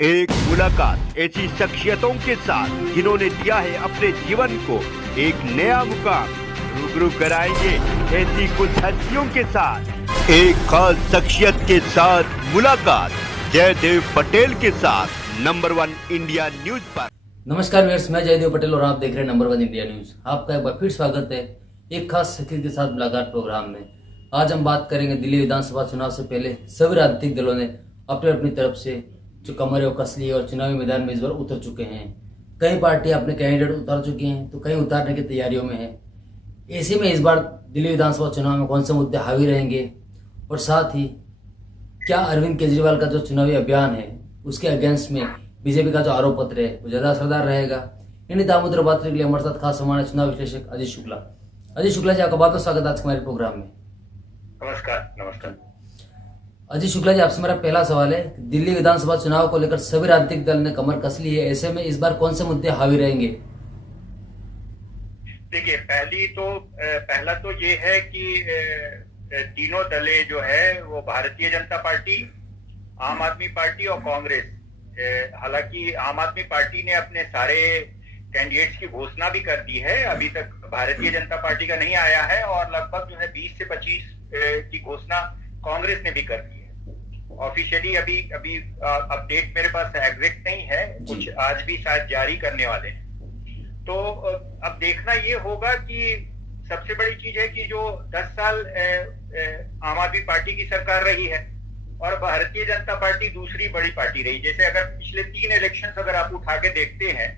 एक मुलाकात ऐसी शख्सियतों के साथ जिन्होंने दिया है अपने जीवन को एक नया मुकाम। रूबरू कराएंगे ऐसी कुछ हस्तियों के साथ एक खास शख्सियत के साथ मुलाकात जयदेव पटेल के साथ नंबर 1 इंडिया न्यूज पर। नमस्कार व्यूअर्स, मैं जयदेव पटेल और आप देख रहे हैं नंबर 1 इंडिया न्यूज। आपका एक बार फिर स्वागत है एक खास शख्सियत के साथ मुलाकात प्रोग्राम में। आज हम बात करेंगे दिल्ली विधानसभा चुनाव से पहले सभी राजनीतिक दलों ने अपनी अपनी तरफ से जो कमर है कस ली है और चुनावी मैदान में इस बार उतर चुके हैं। कई पार्टियां अपने कैंडिडेट उतार चुकी हैं तो कई उतारने की तैयारियों में है। ऐसे में इस बार दिल्ली विधानसभा चुनाव में कौन से मुद्दे हावी रहेंगे और साथ ही क्या अरविंद केजरीवाल का जो चुनावी अभियान है उसके अगेंस्ट में बीजेपी का जो आरोप पत्र है वो ज्यादा असरदार रहेगा। इन्हीं दामोदर बात करने के लिए हमारे साथ खास हमारे चुनाव विश्लेषक अजय शुक्ला। अजय शुक्ला जी, आपका बहुत बहुत स्वागत है आज हमारे प्रोग्राम में। नमस्कार। अजय शुक्ला जी, आपसे मेरा पहला सवाल है, दिल्ली विधानसभा चुनाव को लेकर सभी राजनीतिक दल ने कमर कस ली है। ऐसे में इस बार कौन से मुद्दे हावी रहेंगे? देखिए, पहला तो ये है कि तीनों दलें जो है वो भारतीय जनता पार्टी, आम आदमी पार्टी और कांग्रेस। हालांकि आम आदमी पार्टी ने अपने सारे कैंडिडेट्स की घोषणा भी कर दी है, अभी तक भारतीय जनता पार्टी का नहीं आया है, और लगभग जो है 20 से 25 की घोषणा कांग्रेस ने भी कर दी है। ऑफिशियली अभी अपडेट मेरे पास एग्जैक्ट नहीं है, कुछ आज भी शायद जारी करने वाले हैं। तो अब देखना ये होगा कि सबसे बड़ी चीज है कि जो 10 साल आम आदमी पार्टी की सरकार रही है और भारतीय जनता पार्टी दूसरी बड़ी पार्टी रही। जैसे अगर पिछले 3 इलेक्शन अगर आप उठा के देखते हैं,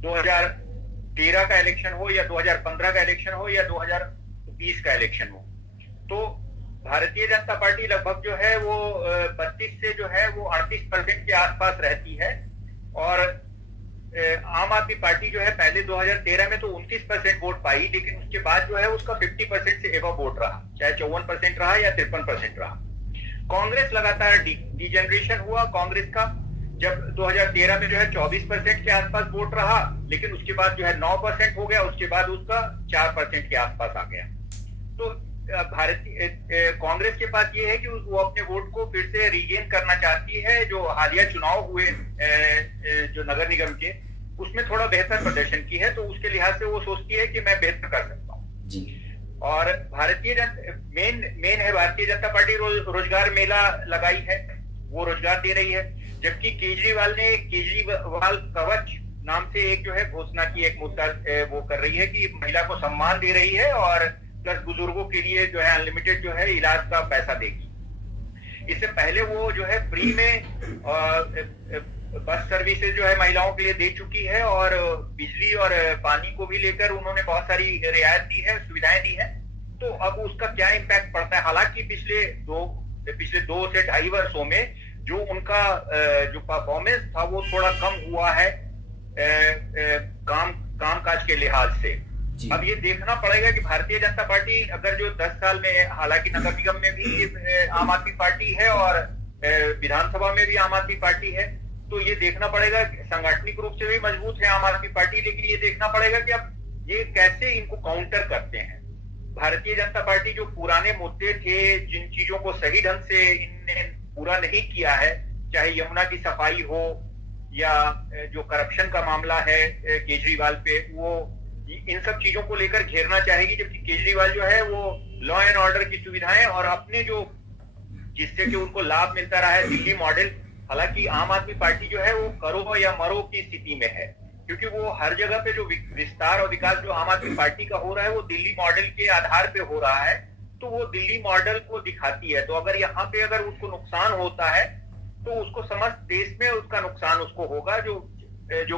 2013 का इलेक्शन हो या 2015 का इलेक्शन हो या 2020 का इलेक्शन हो, तो भारतीय जनता पार्टी लगभग जो है वो 32 से जो है वो 38% के आसपास रहती है, और आम आदमी पार्टी जो है पहले 2013 में तो 29% वोट पाई, लेकिन उसके बाद जो है उसका 50% से एबव वोट रहा, चाहे 54% रहा या 53% रहा। कांग्रेस लगातार डिजेनरेशन हुआ कांग्रेस का, जब 2013 में जो है 24% के आसपास वोट रहा, लेकिन उसके बाद जो है 9% हो गया, उसके बाद उसका 4% के आसपास आ गया। तो कांग्रेस के पास ये है कि वो अपने वोट को फिर से रीगेन करना चाहती है। जो हालिया चुनाव हुए जो नगर निगम के, उसमें थोड़ा बेहतर प्रदर्शन की है, तो उसके लिहाज से वो सोचती है कि मैं बेहतर कर सकता हूँ। और मेन है भारतीय जनता पार्टी रोजगार मेला लगाई है, वो रोजगार दे रही है। जबकि केजरीवाल ने केजरीवाल कवच नाम से एक जो है घोषणा की, एक मुद्दा वो कर रही है कि महिला को सम्मान दे रही है और प्लस बुजुर्गों के लिए जो है अनलिमिटेड जो है इलाज का पैसा देगी। इससे पहले वो जो है फ्री में बस सर्विसेज जो है महिलाओं के लिए दे चुकी है, और बिजली और पानी को भी लेकर उन्होंने बहुत सारी रियायत दी है, सुविधाएं दी है। तो अब उसका क्या इम्पैक्ट पड़ता है? हालांकि पिछले 2 से 2.5 वर्षों में जो उनका जो परफॉर्मेंस था वो थोड़ा कम हुआ है कामकाज के लिहाज से। अब ये देखना पड़ेगा कि भारतीय जनता पार्टी अगर जो 10 साल में, हालांकि नगर निगम में भी आम आदमी पार्टी है और विधानसभा में भी आम आदमी पार्टी है, तो ये देखना पड़ेगा, सांगठनिक रूप से भी मजबूत है आम आदमी पार्टी, लेकिन ये देखना पड़ेगा कि अब ये कैसे इनको काउंटर करते हैं। भारतीय जनता पार्टी जो पुराने मुद्दे थे, जिन चीजों को सही ढंग से इनने पूरा नहीं किया है, चाहे यमुना की सफाई हो या जो करप्शन का मामला है केजरीवाल पे, वो इन सब चीजों को लेकर घेरना चाहेगी। जबकि केजरीवाल जो है वो लॉ एंड ऑर्डर की सुविधाएं और अपने जो जिससे कि उनको लाभ मिलता रहा है दिल्ली मॉडल। हालांकि आम आदमी पार्टी जो है वो करो या मरो की स्थिति में है, क्योंकि वो हर जगह पे जो विस्तार और विकास जो आम आदमी पार्टी का हो रहा है वो दिल्ली मॉडल के आधार पे हो रहा है, तो वो दिल्ली मॉडल को दिखाती है। तो अगर यहाँ पे अगर उसको नुकसान होता है तो उसको समस्त देश में उसका नुकसान उसको होगा, जो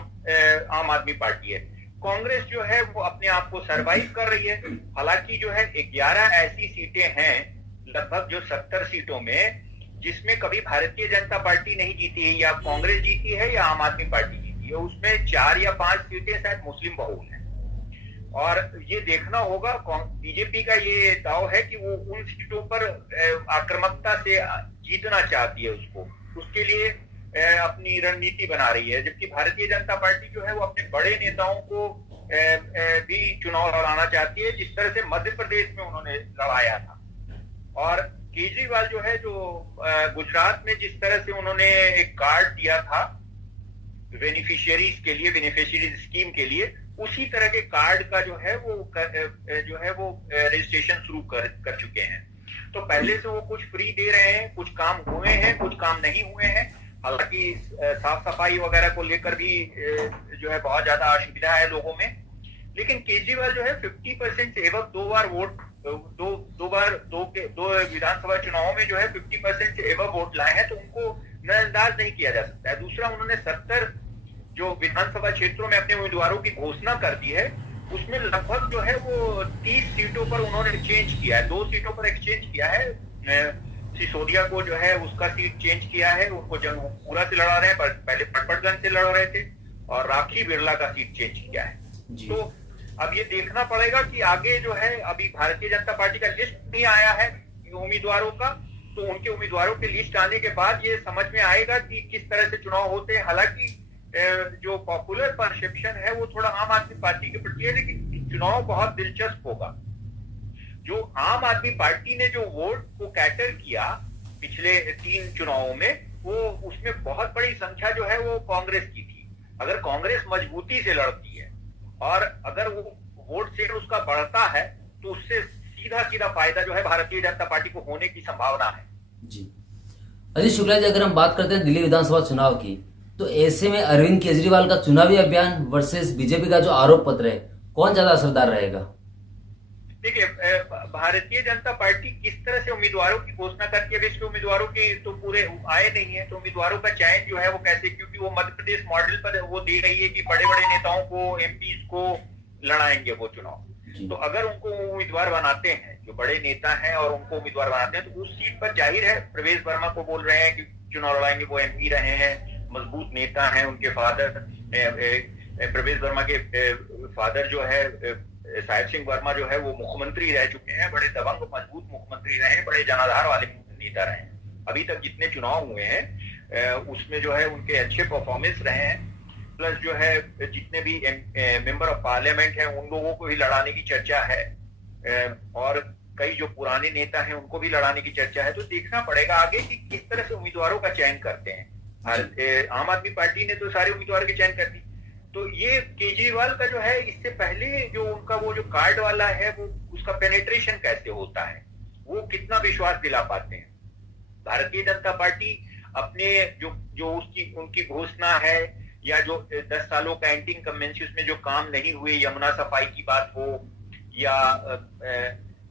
आम आदमी पार्टी है। कांग्रेस जो है वो अपने आप को सरवाइव कर रही है। हालांकि जो है 11 ऐसी सीटें हैं लगभग जो 70 सीटों में, जिसमें कभी भारतीय जनता पार्टी नहीं जीती है, या कांग्रेस जीती है या आम आदमी पार्टी जीती है। उसमें 4 या 5 सीटें शायद मुस्लिम बहुल हैं, और ये देखना होगा। बीजेपी का ये दाव है कि वो उन सीटों पर आक्रामकता से जीतना चाहती है, उसके लिए अपनी रणनीति बना रही है। जबकि भारतीय जनता पार्टी जो है वो अपने बड़े नेताओं को भी चुनाव लड़ाना चाहती है, जिस तरह से मध्य प्रदेश में उन्होंने लड़ाया था। और केजरीवाल जो है जो गुजरात में जिस तरह से उन्होंने एक कार्ड दिया था बेनिफिशियरीज के लिए, बेनिफिशियरी स्कीम के लिए, उसी तरह के कार्ड का जो है वो रजिस्ट्रेशन शुरू कर चुके हैं। तो पहले से वो कुछ फ्री दे रहे हैं, कुछ काम हुए हैं, कुछ काम नहीं हुए हैं। हालांकि साफ सफाई वगैरह को लेकर भी जो है बहुत ज्यादा असुविधा है लोगों में। लेकिन केजरीवाल जो है 50% से एवं दो विधानसभा चुनावों में जो है 50% से एवं वोट लाए हैं, तो उनको नजरअंदाज नहीं किया जा सकता है। दूसरा, उन्होंने 70 जो विधानसभा क्षेत्रों में अपने उम्मीदवारों की घोषणा कर दी है, उसमें लगभग जो है वो 30 सीटों पर उन्होंने एक्सचेंज किया है। 2 सीटों पर एक्सचेंज किया है। सिसोदिया को जो है उसका सीट चेंज किया है, उनको जंगपूरा से लड़ा रहे हैं, पहले पटपटगंज से लड़ रहे थे, और राखी बिरला का सीट चेंज किया है। तो अब ये देखना पड़ेगा कि आगे जो है, अभी भारतीय जनता पार्टी का लिस्ट नहीं आया है उम्मीदवारों का, तो उनके उम्मीदवारों के लिस्ट आने के बाद ये समझ में आएगा कि किस तरह से चुनाव होते हैं। हालांकि जो पॉपुलर परसेप्शन है वो थोड़ा आम आदमी पार्टी के प्रति है, लेकिन चुनाव बहुत दिलचस्प होगा। जो आम आदमी पार्टी ने जो वोट को कैटर किया पिछले 3 चुनावों में, वो उसमें बहुत बड़ी संख्या जो है वो कांग्रेस की थी। अगर कांग्रेस मजबूती से लड़ती है और अगर वो वोट शेयर उसका बढ़ता है, तो उससे सीधा फायदा जो है भारतीय जनता पार्टी को होने की संभावना है। जी अजय शुक्ला जी, अगर हम बात करते हैं दिल्ली विधानसभा चुनाव की, तो ऐसे में अरविंद केजरीवाल का चुनावी अभियान वर्सेस बीजेपी का जो आरोप पत्र है, कौन ज्यादा असरदार रहेगा? देखिए, भारतीय जनता पार्टी किस तरह से उम्मीदवारों की घोषणा करती है, इसके उम्मीदवारों की तो पूरे आए नहीं है, तो उम्मीदवारों का चयन जो है वो कैसे, क्योंकि वो मध्य प्रदेश मॉडल पर वो दे रही है कि बड़े बड़े नेताओं को, एमपीज को लड़ाएंगे वो चुनाव। तो अगर उनको उम्मीदवार बनाते हैं, जो बड़े नेता हैं और उनको उम्मीदवार बनाते हैं, तो उस सीट पर जाहिर है प्रवेश वर्मा को बोल रहे हैं कि चुनाव लड़ाएंगे, वो एमपी रहे हैं, मजबूत नेता हैं। उनके फादर प्रवेश वर्मा के फादर जो है साहिब सिंह वर्मा जो है वो मुख्यमंत्री रह चुके हैं, बड़े दबंग मजबूत मुख्यमंत्री रहे, बड़े जनाधार वाले नेता रहे। अभी तक जितने चुनाव हुए हैं उसमें जो है उनके अच्छे परफॉर्मेंस रहे हैं। प्लस जो है जितने भी मेंबर ऑफ पार्लियामेंट हैं उन लोगों को भी लड़ाने की चर्चा है, और कई जो पुराने नेता हैं उनको भी लड़ाने की चर्चा है। तो देखना पड़ेगा आगे कि किस तरह से उम्मीदवारों का चयन करते हैं। आम आदमी पार्टी ने तो सारे उम्मीदवारों के चयन कर दी, तो ये केजरीवाल का जो है, इससे पहले जो उनका वो जो कार्ड वाला है, वो उसका पेनिट्रेशन कैसे होता है, वो कितना विश्वास दिला पाते हैं। भारतीय जनता पार्टी अपने जो उनकी घोषणा है, या जो 10 सालों का एंटी इनकम्बेंसी उसमें जो काम नहीं हुए, यमुना सफाई की बात हो, या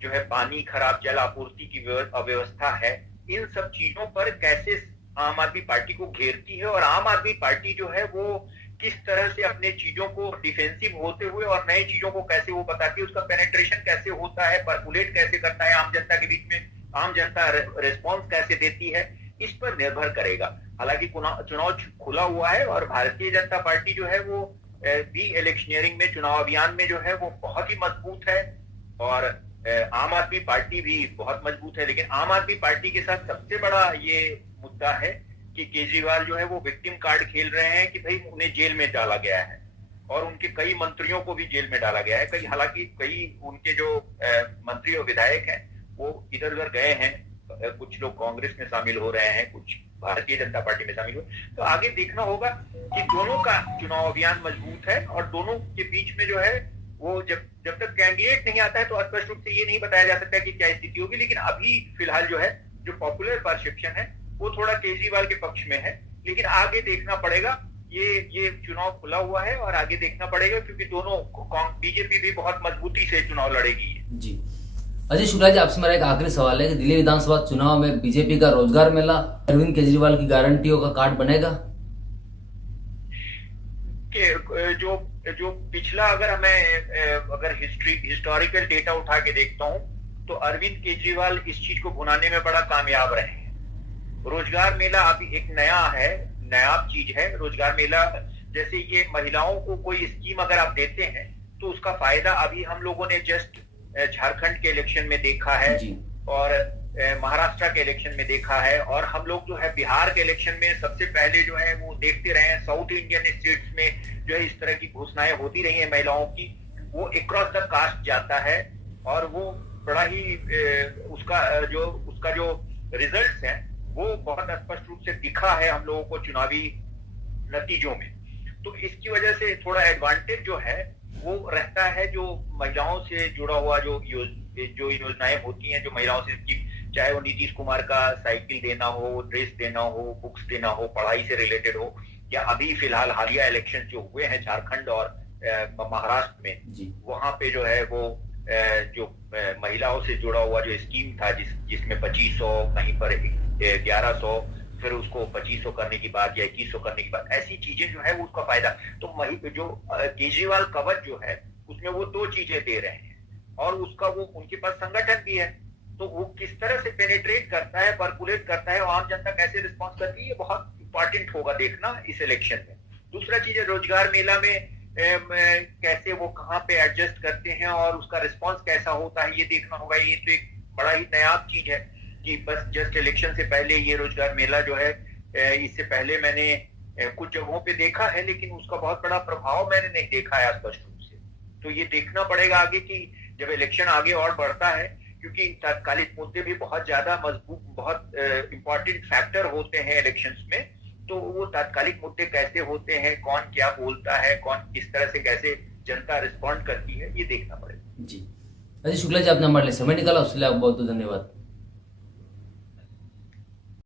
जो है पानी खराब जल आपूर्ति की अव्यवस्था है, इन सब चीजों पर कैसे आम आदमी पार्टी को घेरती है, और आम आदमी पार्टी जो है वो किस तरह से अपने चीजों को डिफेंसिव होते हुए और नई चीजों को कैसे वो बताती है, उसका पेनिट्रेशन कैसे होता है, पर्कुलेट कैसे करता है आम जनता के बीच में, आम जनता रिस्पॉन्स कैसे देती है, इस पर निर्भर करेगा। हालांकि चुनाव खुला हुआ है, और भारतीय जनता पार्टी जो है वो भी इलेक्शनियरिंग में, चुनाव अभियान में जो है वो बहुत ही मजबूत है, और आम आदमी पार्टी भी बहुत मजबूत है। लेकिन आम आदमी पार्टी के साथ सबसे बड़ा ये मुद्दा है कि केजरीवाल जो है वो विक्टिम कार्ड खेल रहे हैं, कि भाई उन्हें जेल में डाला गया है, और उनके कई मंत्रियों को भी जेल में डाला गया है। हालांकि कई उनके जो मंत्री और विधायक हैं वो इधर उधर गए हैं, कुछ लोग कांग्रेस में शामिल हो रहे हैं, कुछ भारतीय जनता पार्टी में शामिल हो। तो आगे देखना होगा कि दोनों का चुनाव अभियान मजबूत है, और दोनों के बीच में जो है वो जब तक कैंडिडेट नहीं आता है तो स्पष्ट रूप से ये नहीं बताया जा सकता कि क्या स्थिति होगी। लेकिन अभी फिलहाल जो है जो पॉपुलर परसेप्शन है वो थोड़ा केजरीवाल के पक्ष में है, लेकिन आगे देखना पड़ेगा। ये चुनाव खुला हुआ है, और आगे देखना पड़ेगा, क्योंकि दोनों बीजेपी भी बहुत मजबूती से चुनाव लड़ेगी। जी अजय शुक्ला जी, आपसे मेरा एक आखिरी सवाल है कि दिल्ली विधानसभा चुनाव में बीजेपी का रोजगार मेला अरविंद केजरीवाल की गारंटियों का कार्ड बनेगा? कि जो पिछला अगर हिस्टोरिकल डेटा उठा के देखता हूं, तो अरविंद केजरीवाल इस चीज को भुनाने में बड़ा कामयाब रहे हैं। रोजगार मेला अभी एक नया चीज है। रोजगार मेला जैसे ये महिलाओं को कोई स्कीम अगर आप देते हैं, तो उसका फायदा अभी हम लोगों ने जस्ट झारखंड के इलेक्शन में देखा है, और महाराष्ट्र के इलेक्शन में देखा है, और हम लोग जो है बिहार के इलेक्शन में सबसे पहले जो है वो देखते रहे हैं। साउथ इंडियन स्टेट्स में जो है इस तरह की घोषणाएं होती रही है महिलाओं की, वो अक्रॉस द कास्ट जाता है, और वो बड़ा ही उसका जो रिजल्ट्स हैं वो बहुत स्पष्ट रूप से दिखा है हम लोगों को चुनावी नतीजों में। तो इसकी वजह से थोड़ा एडवांटेज जो है वो रहता है, जो महिलाओं से जुड़ा हुआ जो योजनाएं होती हैं, जो महिलाओं से, चाहे वो नीतीश कुमार का साइकिल देना हो, ड्रेस देना हो, बुक्स देना हो, पढ़ाई से रिलेटेड हो, या अभी फिलहाल हालिया इलेक्शन जो हुए हैं झारखंड और महाराष्ट्र में, वहां पे जो है वो जो महिलाओं से जुड़ा हुआ जो स्कीम था, जिसमें 2500, कहीं पर 1100, फिर उसको 2500 करने की बात या 2100 करने की बात, ऐसी चीजें जो है वो उसका फायदा। तो जो केजरीवाल कवच जो है उसमें वो 2 चीजें दे रहे हैं, और उसका वो उनके पास संगठन भी है, तो वो किस तरह से पेनिट्रेट करता है, पर्कुलेट करता है, और आम जनता कैसे रिस्पॉन्स करती है, ये बहुत इंपॉर्टेंट होगा देखना इस इलेक्शन में। दूसरा चीज है रोजगार मेला में कैसे वो कहाँ पे एडजस्ट करते हैं और उसका रिस्पॉन्स कैसा होता है, ये देखना होगा। ये तो एक बड़ा ही नायाब चीज है कि बस जस्ट इलेक्शन से पहले ये रोजगार मेला जो है, इससे पहले मैंने कुछ जगहों पे देखा है, लेकिन उसका बहुत बड़ा प्रभाव मैंने नहीं देखा है स्पष्ट रूप से। तो ये देखना पड़ेगा आगे कि जब इलेक्शन आगे और बढ़ता है, क्योंकि तात्कालिक मुद्दे भी बहुत ज्यादा मजबूत, बहुत इंपॉर्टेंट फैक्टर होते हैं इलेक्शंस में, तो वो तात्कालिक मुद्दे कैसे होते हैं, कौन क्या बोलता है, कौन किस तरह से कैसे जनता रिस्पॉन्ड करती है, ये देखना पड़ेगा। जी, अजय शुक्ला जी, आपने हमारे लिए समय निकाला, उसके लिए आपको बहुत बहुत धन्यवाद।